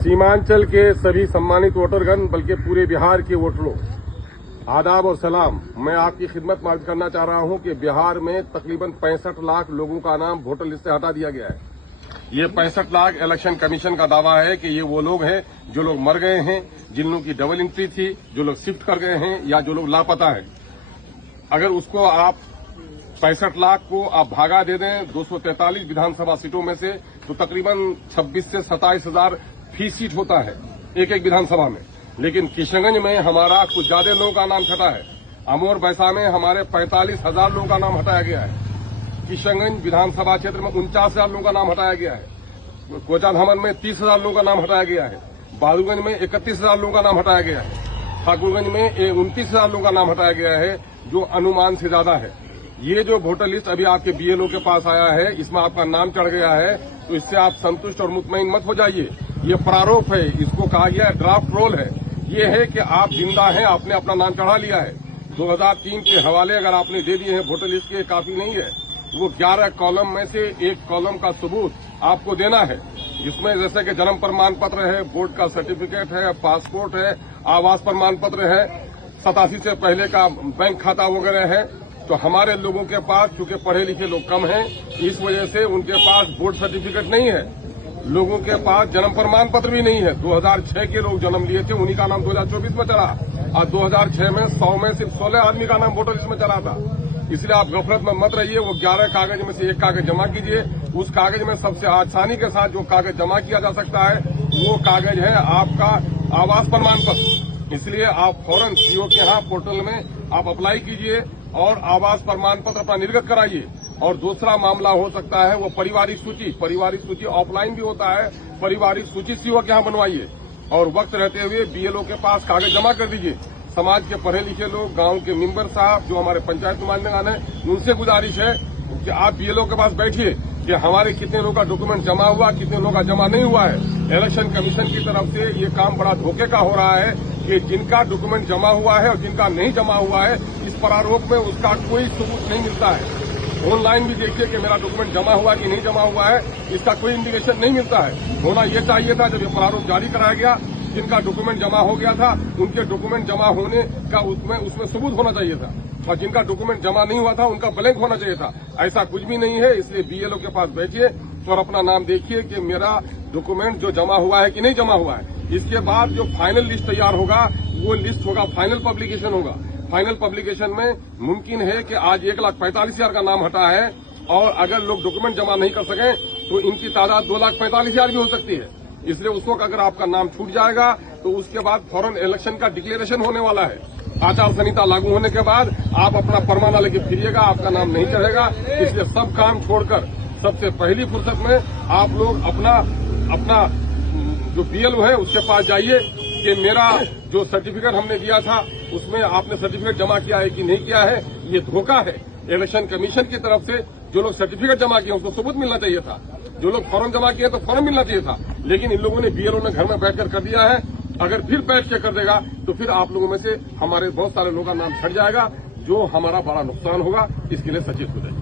सीमांचल के सभी सम्मानित वोटरगण बल्कि पूरे बिहार के वोटरों, आदाब और सलाम। मैं आपकी खिदमत में अर्ज करना चाह रहा हूं कि बिहार में तकरीबन 65 लाख लोगों का नाम वोटर लिस्ट से हटा दिया गया है। ये 65 लाख इलेक्शन कमीशन का दावा है कि ये वो लोग हैं जो लोग मर गए हैं, जिन लोगों की डबल एंट्री थी, जो लोग शिफ्ट कर गए हैं या जो लोग लापता हैं। अगर उसको आप 65 लाख को आप भागा दे दें 243 विधानसभा सीटों में से, तो तकरीबन 26 से 27 हजार फी सीट होता है एक एक विधानसभा में। लेकिन किशनगंज में हमारा कुछ ज्यादा लोगों का नाम हटा है। अमोर बैसा में हमारे 45,000 लोगों का नाम हटाया गया है। किशनगंज विधानसभा क्षेत्र में 49,000 लोगों का नाम हटाया गया है। कोचाधामन में 30,000 लोगों का नाम हटाया गया है। बहादुरगंज में 31,000 लोगों का नाम हटाया गया है। ठाकुरगंज में 29,000 लोगों का नाम हटाया गया है, जो अनुमान से ज्यादा है। ये जो वोटर लिस्ट अभी आपके बीएलओ के पास आया है, इसमें आपका नाम चढ़ गया है, तो इससे आप संतुष्ट और मुतमईन मत हो जाइए। ये प्रारूप है, इसको कहा गया है ड्राफ्ट रोल है। ये है कि आप जिंदा हैं, आपने अपना नाम चढ़ा लिया है। 2003 के हवाले अगर आपने दे दिए हैं वोटर लिस्ट के, काफी नहीं है। वो 11 कॉलम में से एक कॉलम का सबूत आपको देना है, जिसमें जैसे कि जन्म प्रमाण पत्र है, बोर्ड का सर्टिफिकेट है, पासपोर्ट है, आवास प्रमाण पत्र है, 87 से पहले का बैंक खाता वगैरह है। तो हमारे लोगों के पास चूंकि पढ़े लिखे लोग कम हैं, इस वजह से उनके पास बोर्ड सर्टिफिकेट नहीं है। लोगों के पास जन्म प्रमाण पत्र भी नहीं है। 2006 के लोग जन्म लिए थे, उन्हीं का नाम 2024 में चला, और 2006 में 100 में सिर्फ 16 आदमी का नाम वोटर लिस्ट में चला था। इसलिए आप गफलत में मत रहिए। वो 11 कागज में से एक कागज जमा कीजिए। उस कागज में सबसे आसानी के साथ जो कागज जमा किया जा सकता है, वो कागज है आपका आवास प्रमाण पत्र। इसलिए आप फौरन सीओ के यहाँ पोर्टल में आप अप्लाई कीजिए और आवास प्रमाण पत्र अपना निर्गत कराइए। और दूसरा मामला हो सकता है वो पारिवारिक सूची ऑफलाइन भी होता है। पारिवारिक सूची सीओ के यहाँ बनवाइए और वक्त रहते हुए बीएलओ के पास कागज जमा कर दीजिए। समाज के पढ़े लिखे लोग, गांव के मेंबर साहब, जो हमारे पंचायत नुमाइंदगान है, उनसे गुजारिश है कि आप बीएलओ के पास बैठिए कि हमारे कितने लोगों का डॉक्यूमेंट जमा हुआ, कितने लोगों का जमा नहीं हुआ है। इलेक्शन कमीशन की तरफ से ये काम बड़ा धोखे का हो रहा है कि जिनका डॉक्यूमेंट जमा हुआ है और जिनका नहीं जमा हुआ है, इस प्रारूप में उसका कोई सबूत नहीं मिलता है। ऑनलाइन भी देखिए कि मेरा डॉक्यूमेंट जमा हुआ कि नहीं जमा हुआ है, इसका कोई इंडिकेशन नहीं मिलता है। होना ये चाहिए था जब ये प्रारूप जारी कराया गया, जिनका डॉक्यूमेंट जमा हो गया था उनके डॉक्यूमेंट जमा होने का उसमें सबूत होना चाहिए था, और जिनका डॉक्यूमेंट जमा नहीं हुआ था उनका ब्लैंक होना चाहिए था। ऐसा कुछ भी नहीं है। इसलिए बीएलओ के पास बैठिए और अपना नाम देखिए कि मेरा डॉक्यूमेंट जो जमा हुआ है कि नहीं जमा हुआ है। इसके बाद जो फाइनल लिस्ट तैयार होगा, वो लिस्ट होगा, फाइनल पब्लिकेशन होगा। फाइनल पब्लिकेशन में मुमकिन है कि आज 1,45,000 का नाम हटा है, और अगर लोग डॉक्यूमेंट जमा नहीं कर सके तो इनकी तादाद 2,45,000 भी हो सकती है। इसलिए उस वक्त अगर आपका नाम छूट जाएगा तो उसके बाद फौरन इलेक्शन का डिक्लेरेशन होने वाला है। आचार संहिता लागू होने के बाद आप अपना परमाना लेके फिरिएगा, आपका नाम नहीं चढ़ेगा। इसलिए सब काम छोड़कर सबसे पहली फुर्सत में आप लोग अपना जो बीएलओ है उसके पास जाइए कि मेरा जो सर्टिफिकेट हमने दिया था उसमें आपने सर्टिफिकेट जमा किया है कि नहीं किया है। ये धोखा है। इलेक्शन कमीशन की तरफ से जो लोग सर्टिफिकेट जमा किए उसको सबूत मिलना चाहिए था। जो लोग फॉर्म जमा किए तो फॉर्म मिलना चाहिए था। लेकिन इन लोगों ने बीएलओ ने घर में बैठकर कर दिया है। अगर फिर बैठ के कर देगा तो फिर आप लोगों में से हमारे बहुत सारे लोगों का नाम छट जाएगा, जो हमारा बड़ा नुकसान होगा। इसके लिए सचेत हो जाए।